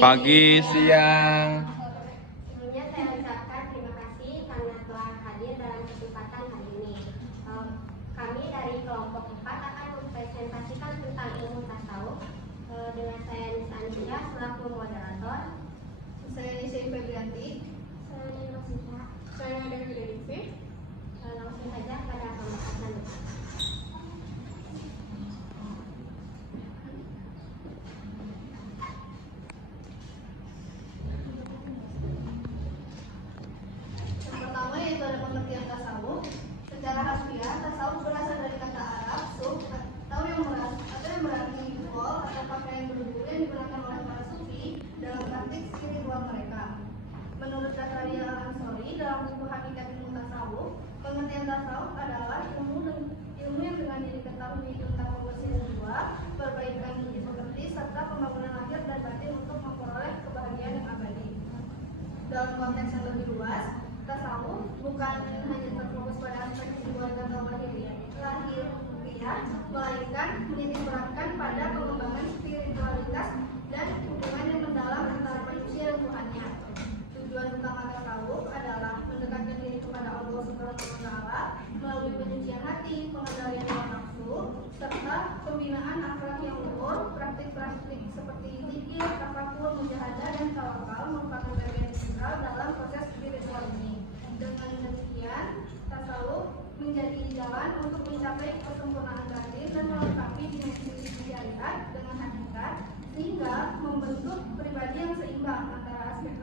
pagi, siang. Sebelumnya saya ucapkan terima kasih karena telah hadir dalam kesempatan hari ini. Kami dari kelompok 4 akan mempresentasikan tentang ilmu tasawuf dengan saya Nisa Anisya selaku moderator. Saya Nisha Febrianti. Saya Nina Sinta. Saya Nadia Fidelisih. Langsung saja pada pembahasan. Pertama yaitu ada pengertian tasawuf. Secara harfiah, tasawuf berasal dari kata Arab suf atau yang berarti ritual atau pakaian berburu yang digunakan oleh para sufi dalam praktik spiritual mereka. Menurut Zakaria Al-Ansori dalam buku Hakikat Ilmu Tasawuf, pengertian tasawuf adalah ilmu yang dengan diketahui tentang kebersihan jiwa, perbaikan budi pekerti, serta pembangunan lahir dan batin untuk memperoleh kebahagiaan yang abadi. Dalam konteks yang lebih luas, tasawuf bukan hanya terfokus pada aspek kehidupan atau lahiriah, melainkan menitikberatkan pada pengembangan spiritualitas dan hubungan yang mendalam antara manusia dan Tuhannya. Tujuan utama tasawuf adalah mendekatkan diri kepada Allah Subhanahu wa Ta'ala melalui penyucian hati, pengendalian hawa nafsu, serta pembinaan akhlak yang luhur. Praktik-praktik seperti zikir, tafakur, mujahadah, dan tawakal merupakan bagian integral dalam proses spiritual ini. Dengan demikian, tasawuf menjadi jalan untuk mencapai kesempurnaan batin dan melengkapi dimensi syariat dengan hakikat, sehingga membentuk pribadi yang seimbang antara aspek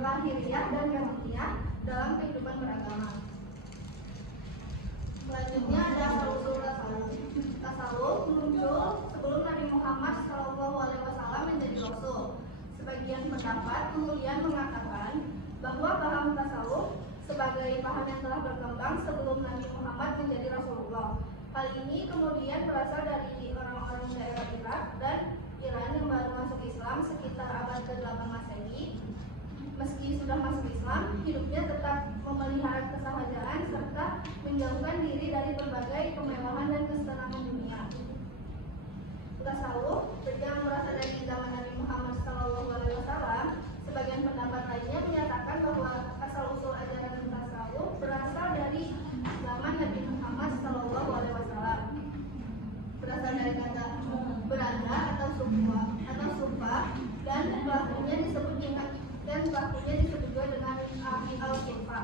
lahiriah dan kauniyah dalam kehidupan beragama. Selanjutnya ada asal-usul tasawuf. Tasawuf muncul sebelum Nabi Muhammad SAW menjadi Rasul. Sebagian pendapat kemudian mengatakan bahwa paham tasawuf sebagai paham yang telah berkembang sebelum Nabi Muhammad menjadi Rasulullah. Hal ini kemudian berasal dari orang-orang daerah Irak dan Iran yang baru masuk Islam sekitar abad ke-8 Masehi. Meski sudah masuk Islam, hidupnya tetap memelihara kesahajaan serta menjauhkan diri dari berbagai kemewahan dan kesenangan dunia. Tasawuf yang berasal dari zaman Nabi Muhammad SAW. Sebagian pendapat lainnya menyatakan bahwa asal-usul ajaran tasawuf berasal dari zaman Nabi Muhammad SAW. Berasal dari kata beranda atau sufa dan pelakunya disebut juga dengan ahli al-sufa.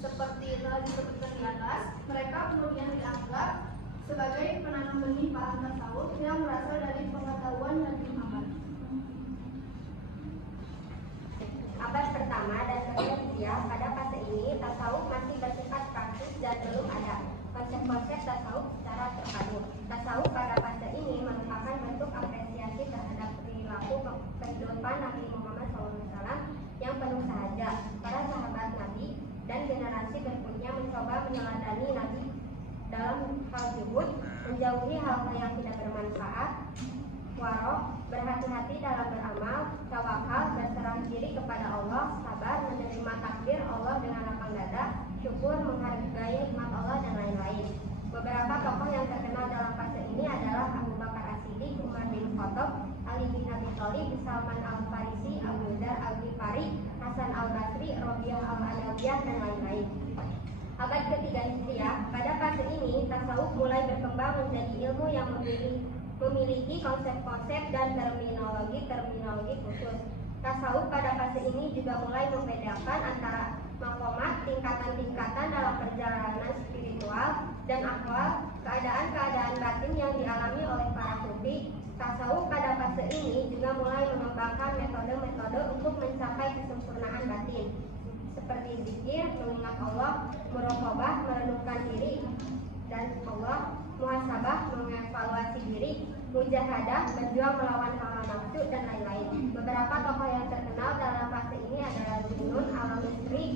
Seperti telah disebutkan di atas, mereka kemudian dianggap sebagai penanam benih paham tasawuf yang berasal dari pengetahuan Nabi Muhammad. Abad pertama dan kedua pada fase ini tasawuf masih bersifat praktis dan belum ada konsep-konsep tasawuf secara terpadu. Tasawuf pada fase ini merupakan bentuk apresiasi terhadap perilaku kehidupan Nabi Muhammad SAW yang penuh sahaja. Para sahabat Nabi dan generasi berikutnya mencoba meneladani Nabi dalam hal zuhud, menjauhi hal-hal yang tidak bermanfaat, warok, berhati-hati dalam beramal, tawakal, berserah diri kepada Allah, sabar, menerima takdir Allah dengan lapang dada, syukur, menghargai nikmat Allah, dan lain-lain. Beberapa tokoh yang terkenal dalam fase ini adalah Abu Bakar As-Siddiq, Umar bin Khattab, Ali bin Abi Thalib, Salman Al-Farisi, Abu Dzar Al-Ghifari, Hasan Al-Basri, Rabi'ah Al-Adawiyah, dan lain-lain. Abad ketiga Hijriah, pada fase ini tasawuf mulai berkembang menjadi ilmu yang memiliki konsep-konsep dan terminologi khusus. Tasawuf pada fase ini juga mulai membedakan antara makomat, tingkatan-tingkatan dalam perjalanan spiritual, dan akwal, keadaan-keadaan batin yang dialami oleh para sufi. Tasawuf pada fase ini juga mulai mengembangkan metode-metode untuk mencapai kesempurnaan batin, seperti zikir, mengingat Allah, muraqabah, merenungkan diri dan Allah, muhasabah, mengevaluasi diri, mujahadah, berjuang melawan hawa nafsu, dan lain-lain. Beberapa tokoh yang terkenal dalam fase ini adalah Zunnun al-Misri,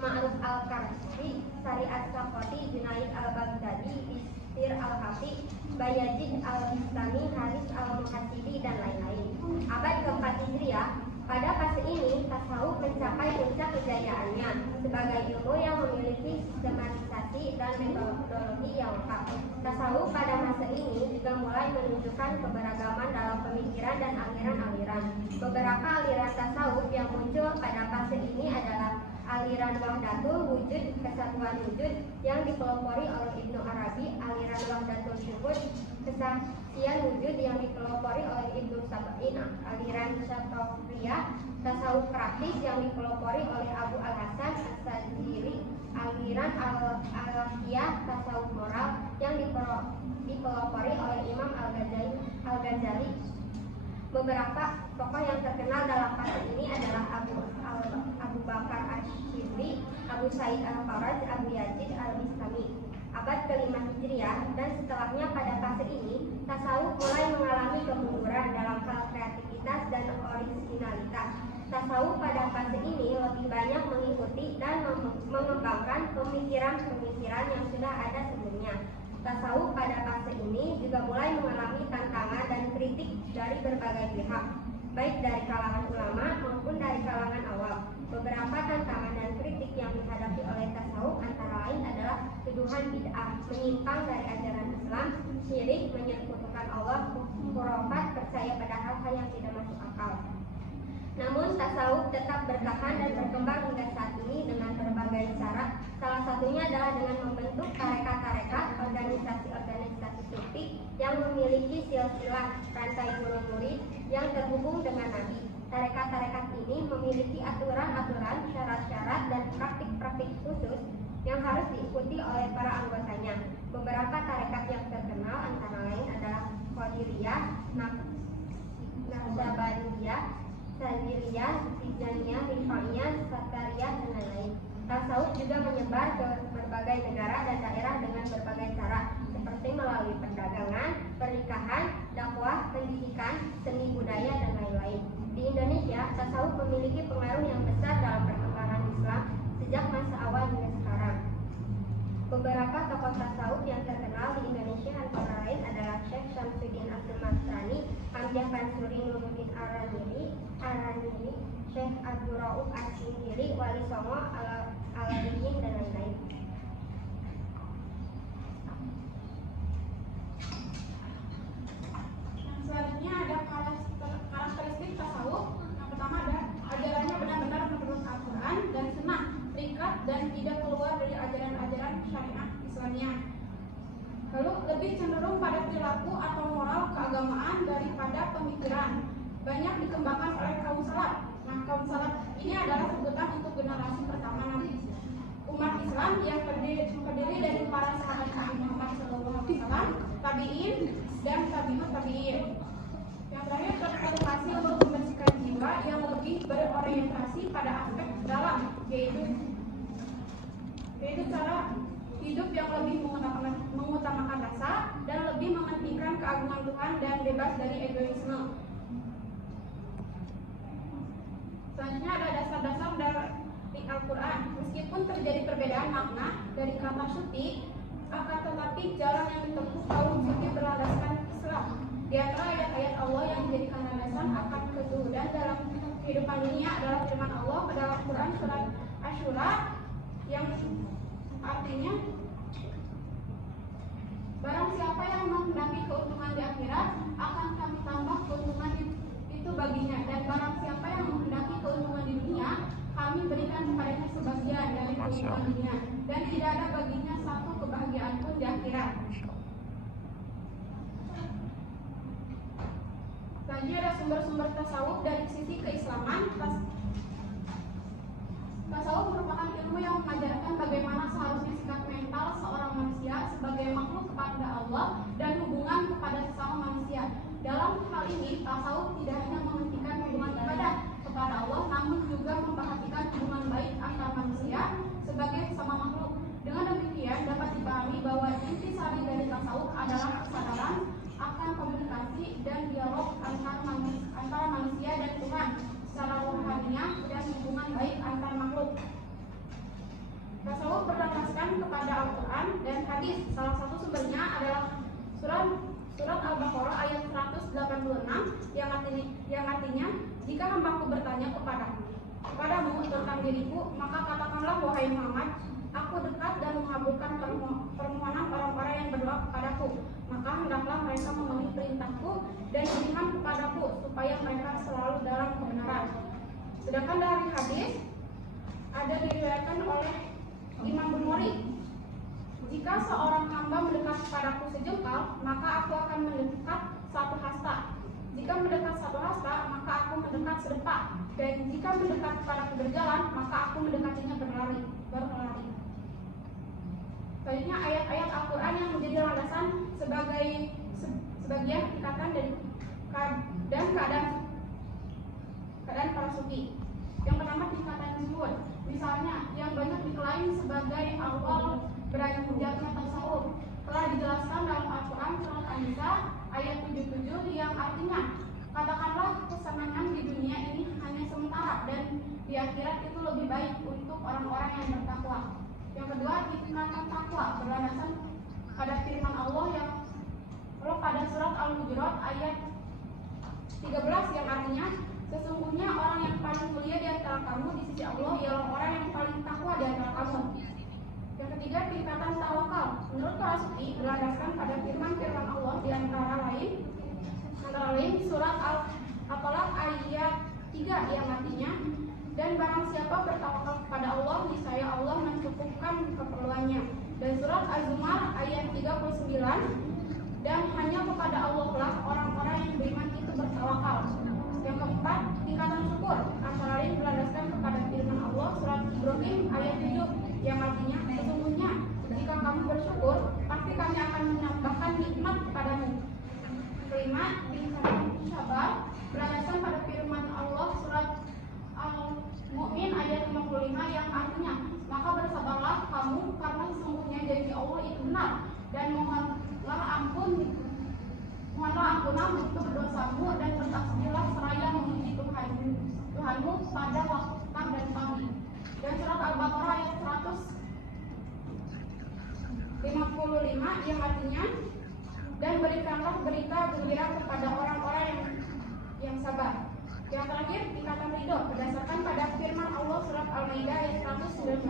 Ma'ruf al-Karsi, Sari as-Saqati, Junaid al-Baghdadi, Bishr al-Hafi, Bayazid al-Bistami, Haris al-Muhasibi, dan lain-lain. Abad keempat Hijriah, pada fase ini tasawuf mencapai puncak kejayaannya sebagai ilmu yang memiliki sistematisasi dan metodologi yang lengkap. Tasawuf pada masa ini juga mulai menunjukkan keberagaman dalam pemikiran dan aliran-aliran. Beberapa aliran tasawuf yang muncul pada fase ini adalah aliran Wahdatul Wujud, kesatuan wujud yang dipelopori oleh Ibnu Arabi, aliran Wahdatul Syuhud, kesaksian wujud yang dipelopori oleh Ibnu Sab'in, aliran Syatofiyah, tasawuf praktis yang dipelopori oleh Abu Al-Hasan As-Sajili, aliran Al-Alafiyah, tasawuf moral yang dipelopori oleh Imam Al-Ghazali. Beberapa tokoh yang terkenal dalam fase ini adalah Abu Bakar Asy-Syibli, Abu Sa'id Al-Faraj, Abu Yazid Al-Bistami. Abad ke-5 Hijriah dan setelahnya pada fase ini, tasawuf mulai mengalami kemunduran dalam hal kreativitas dan originalitas. Tasawuf pada fase ini lebih banyak mengikuti dan mengembangkan pemikiran-pemikiran yang sudah ada sebelumnya. Tasawuf pada fase ini juga mulai mengalami tantangan dan kritik dari berbagai pihak, baik dari kalangan ulama maupun dari kalangan awam. Beberapa tantangan dan kritik yang dihadapi oleh tasawuf antara lain adalah tuduhan bid'ah, menyimpang dari ajaran Islam, syirik, menyekutukan Allah, khurafat, percaya pada hal-hal yang tidak masuk akal. Namun tasawuf tetap bertahan dan berkembang hingga saat ini dengan berbagai cara. Salah satunya adalah dengan membentuk tarekat-tarekat, organisasi-organisasi sufi yang memiliki silsilah rantai guru murid yang terhubung dengan Nabi. Tarekat-tarekat ini memiliki aturan-aturan, syarat-syarat, dan praktik-praktik khusus yang harus diikuti oleh para anggotanya. Beberapa tarekat yang terkenal antara lain adalah Qadiriyah, Naqsabandiyah, Syadziliyah, Tijaniyah, Rifaiyah, Sakariyah, dan lain-lain. Tasawuf juga menyebar ke berbagai negara dan daerah dengan berbagai cara, seperti melalui perdagangan, pernikahan, dakwah, pendidikan, seni budaya, dan lain-lain. Di Indonesia, tasawuf memiliki pengaruh yang besar dalam perkembangan Islam sejak masa awal hingga sekarang. Beberapa tokoh tasawuf yang terkenal di Indonesia antara lain adalah Syekh Syamsuddin Abdul Masrani, Hamzah Mansuri, Nuruddin Araniri, Syekh Abdul Rauf As-Singkili, Wali Songo, Al-Aliyin, dan lain-lain. Selanjutnya ada karakteristik tasawuf. Yang pertama ada ajarannya benar-benar menurut Al-Quran dan sunnah, terikat dan tidak keluar dari ajaran-ajaran syariah Islamiyah. Lalu lebih cenderung pada perilaku atau moral keagamaan daripada pemikiran. Banyak dikembangkan oleh kaum salaf. Nah, kaum salaf ini adalah sebutan untuk generasi pertama Nabi umat Islam yang terdiri dari para sahabat Nabi Muhammad SAW, tabi'in, dan tabi'ut tabi'in. Yang terakhir teredukasi untuk membersihkan jiwa yang lebih berorientasi pada aspek dalam, yaitu cara hidup yang lebih mengutamakan rasa dan lebih mementingkan keagungan Tuhan dan bebas dari egoisme. Selanjutnya ada dasar-dasar dari Al-Quran. Meskipun terjadi perbedaan makna dari kata suci, akan tetapi jalan yang ditempuh kaum suci berlandaskan Islam. Di antara ayat-ayat Allah yang dijadikan landasan akan kezuhudan dalam kehidupan dunia adalah firman Allah pada Al-Quran surat Asy-Syura yang artinya, barang siapa yang menghendaki keuntungan di akhirat, akan kami tambah keuntungan itu baginya, dan barang siapa yang menghendaki keuntungan di dunia, kami berikan kepadanya sebagian dari keuntungan dunia, dan tidak ada baginya satu kebahagiaan pun di akhirat. Selanjutnya ada sumber-sumber tasawuf dari sisi keislaman. Tasawuf merupakan ilmu yang mengajarkan bagaimana seharusnya sikap mental seorang manusia sebagai makhluk kepada Allah dan hubungan kepada sesama manusia. Dalam hal ini, tasawuf tidak hanya menghentikan hubungan ibadah kepada Allah, namun juga memperhatikan hubungan baik antar manusia sebagai sesama makhluk. Dengan demikian, dapat dipahami bahwa intisari dari tasawuf adalah kesadaran akan komunikasi dan dialog antara manusia dan Tuhan secara rohaniah dan hubungan baik antar makhluk. Tasawuf berlandaskan kepada Al-Quran dan hadis. Salah satu sumbernya adalah surat Al-Baqarah ayat 186 yang artinya, jika hambaku bertanya kepadamu tentang diriku, maka katakanlah, wahai Muhammad, aku dekat dan mengabulkan permohonan orang-orang yang berdoa kepadaku. hendaklah mereka memenuhi perintahku dan beriman kepadaku supaya mereka selalu dalam kebenaran. Sedangkan dari hadis ada diriwayatkan oleh Imam Bukhari, jika seorang hamba mendekat kepadaku sejengkal, maka aku akan mendekat satu hasta. Jika mendekat satu hasta, maka aku mendekat sedepak. Dan jika mendekat kepadaku berjalan, maka aku mendekatinya berlari. Selanjutnya ayat-ayat Al-Quran yang menjadi landasan sebagian ikatan dan keadaan para sufi. Yang pertama, tingkatan zuhud. Misalnya, yang banyak diklaim sebagai awal beranjaknya tasawuf telah dijelaskan dalam Al-Quran surat An-Nisa ayat 77 yang artinya, katakanlah kesenangan di dunia ini hanya sementara dan di akhirat itu lebih baik untuk orang-orang yang bertakwa. Yang kedua, tingkatan takwa berlandasan pada firman Allah yang pada surat Al-Hujurat ayat 13 yang artinya, sesungguhnya orang yang paling mulia di antara kamu di sisi Allah ialah orang yang paling takwa di antara kamu. Yang ketiga, tingkatan tawakal. Menurut para sufi berlandaskan pada firman Allah di antara lain surat Al-Talaq ayat 3 yang artinya, dan barang siapa bertawakal kepada Allah, niscaya Allah mencukupkan keperluannya. Dan surat Az-Zumar ayat 39, dan hanya kepada Allah lah orang-orang yang beriman itu bertawakal. Yang keempat, tingkatan syukur. Antara lain berlandaskan kepada firman Allah surat Ibrahim ayat 7 yang artinya, sesungguhnya jika kamu bersyukur, pasti kami akan menambahkan nikmat kepadamu. Kelima, tingkatan sabar berlandaskan pada firman Allah surat Al-Mu'min ayat 55 yang artinya, maka bersabarlah kamu karena sesungguhnya janji Allah itu benar, dan mohonlah ampunan untuk dosamu dan bertasbihlah seraya memuji Tuhanmu pada waktu dan pagi. Dan surat Al-Baqarah ayat 155 yang artinya, dan berikanlah berita gembira kepada orang-orang yang sabar. Yang terakhir, tingkatan ridho berdasarkan pada firman Allah surat Al-Maidah ayat 119,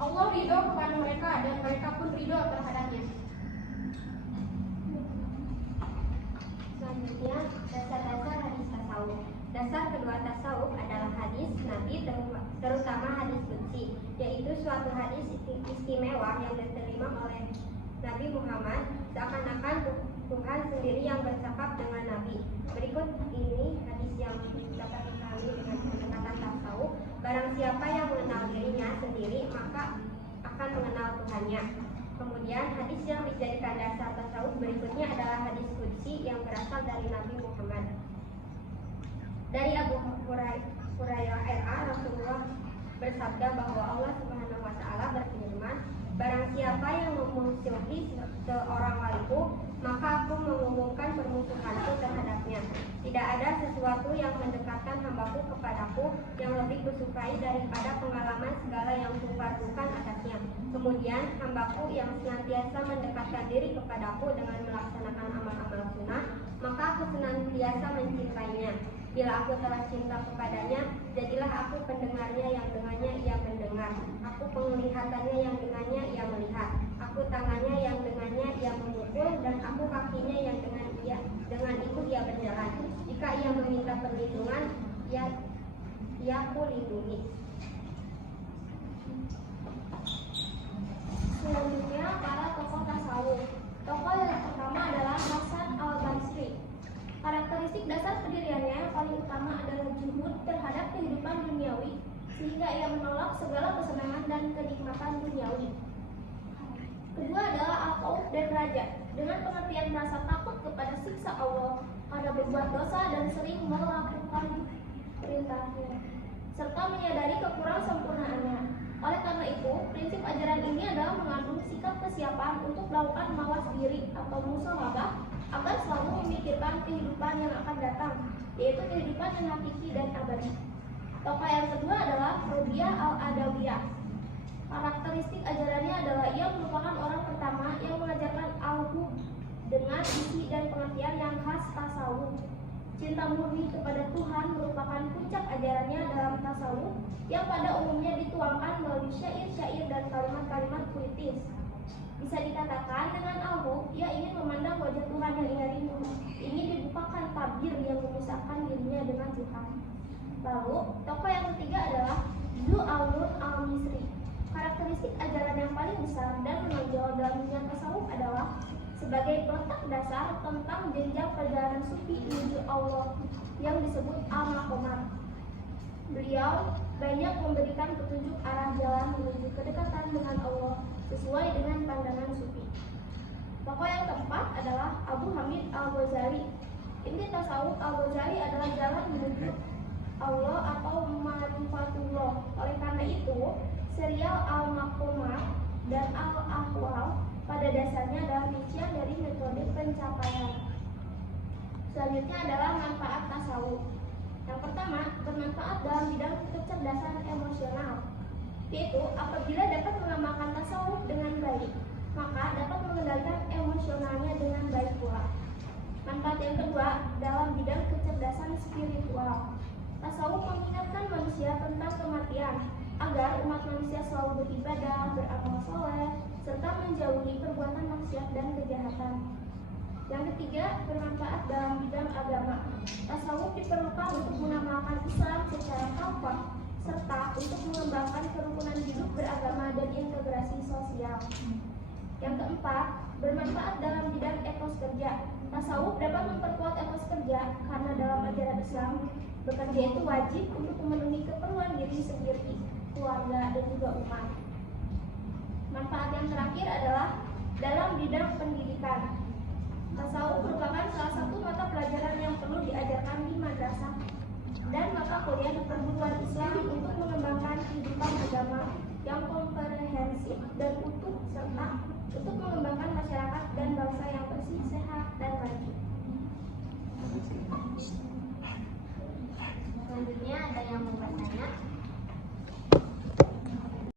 Allah ridho kepada mereka dan mereka pun ridho terhadapnya. Selanjutnya, dasar-dasar hadis tasawuf. Dasar kedua tasawuf adalah hadis Nabi, terutama hadis qudsi, yaitu suatu hadis istimewa yang diterima oleh Nabi Muhammad, seakan-akan Tuhan sendiri yang bercakap dengan Nabi. Berikut ini hadis yang dapat dipahami dengan pendekatan tasawuf. Barang siapa yang mengenal dirinya sendiri, maka akan mengenal Tuhannya. Kemudian hadis yang dijadikan dasar tasawuf berikutnya adalah hadis qudsi yang berasal dari Nabi Muhammad. Dari Abu Hurairah Rasulullah bersabda bahwa Allah Subhanahu wa taala berfirman, barang siapa yang memusuhi seorang waliku, maka aku mengumumkan permusuhanku terhadapnya. Tidak ada sesuatu yang mendekatkan hambaku kepadaku yang lebih kusukai daripada pengalaman segala yang kufardukan atasnya. Kemudian hambaku yang senantiasa mendekatkan diri kepadaku dengan melaksanakan amal-amal sunnah, maka aku senantiasa mencintainya. Bila aku telah cinta kepadanya, jadilah aku pendengarnya yang dengannya ia mendengar, aku penglihatannya yang dengannya ia melihat, aku tangannya yang dengannya ia memukul, dan aku kakinya yang dengan itu ia berjalan. Jika ia meminta perlindungan, ia ku lindungi. Selanjutnya, para tokoh tasawuf. Tokoh yang pertama adalah Hasan al-Basri. Karakteristik dasar pendiriannya yang paling utama adalah juhud terhadap kehidupan duniawi, sehingga ia menolak segala kesenangan dan kenikmatan duniawi. Kedua adalah al-khauf dan raja, dengan pengertian merasa takut kepada siksa Allah karena berbuat dosa dan sering melakukan perintahnya, serta menyadari kekurang sempurnaannya. Oleh karena itu, prinsip ajaran ini adalah mengandung sikap kesiapan untuk melakukan mawas diri atau musyawarah agar selalu memikirkan kehidupan yang akan datang, yaitu kehidupan yang hakiki dan abadi. Tokoh yang kedua adalah Robiah al-Adawiyah. Karakteristik ajarannya adalah ia merupakan orang pertama yang mengajarkan al-hub dengan isi dan pengertian yang khas tasawuf. Cinta murni kepada Tuhan merupakan puncak ajarannya dalam tasawuf yang pada umumnya dituangkan melalui syair-syair dan kalimat-kalimat puitis. Bisa dikatakan dengan al-hub ia ingin memandang wajah Lalu, tokoh yang ketiga adalah Zu Al-Nun Al-Misri. Karakteristik ajaran yang paling besar dan menonjol dalam dunia tasawuf adalah sebagai peletak dasar tentang jenjang perjalanan sufi menuju Allah yang disebut al-maqamat. Beliau banyak memberikan petunjuk arah jalan menuju kedekatan dengan Allah sesuai dengan pandangan sufi. Tokoh yang keempat adalah Abu Hamid Al-Ghazali. Inti tasawuf Al-Ghazali adalah jalan menuju Allah atau ma'rifatullah. Oleh karena itu, serial Al-Maqamat dan Al-Ahwal pada dasarnya adalah rincian dari metode pencapaian. Selanjutnya adalah manfaat tasawuf. Yang pertama, bermanfaat dalam bidang kecerdasan emosional, yaitu apabila dapat mengamalkan tasawuf dengan baik, maka dapat mengendalikan emosionalnya dengan baik pula. Manfaat yang kedua, dalam bidang kecerdasan spiritual. Tasawuf mengingatkan manusia tentang kematian, agar umat manusia selalu beribadah, beramal soleh, serta menjauhi perbuatan maksiat dan kejahatan. Yang ketiga, bermanfaat dalam bidang agama. Tasawuf diperlukan untuk mengamalkan Islam secara kafah, serta untuk mengembangkan kerukunan hidup beragama dan integrasi sosial. Yang keempat, bermanfaat dalam bidang etos kerja. Tasawuf dapat memperkuat etos kerja karena dalam ajaran Islam, bekerja itu wajib untuk memenuhi keperluan diri sendiri, keluarga, dan juga umat. Manfaat yang terakhir adalah dalam bidang pendidikan. Tasawuf merupakan salah satu mata pelajaran yang perlu diajarkan di madrasah dan mata kuliah di perguruan Islam untuk mengembangkan kehidupan agama yang komprehensif dan utuh serta untuk mengembangkan masyarakat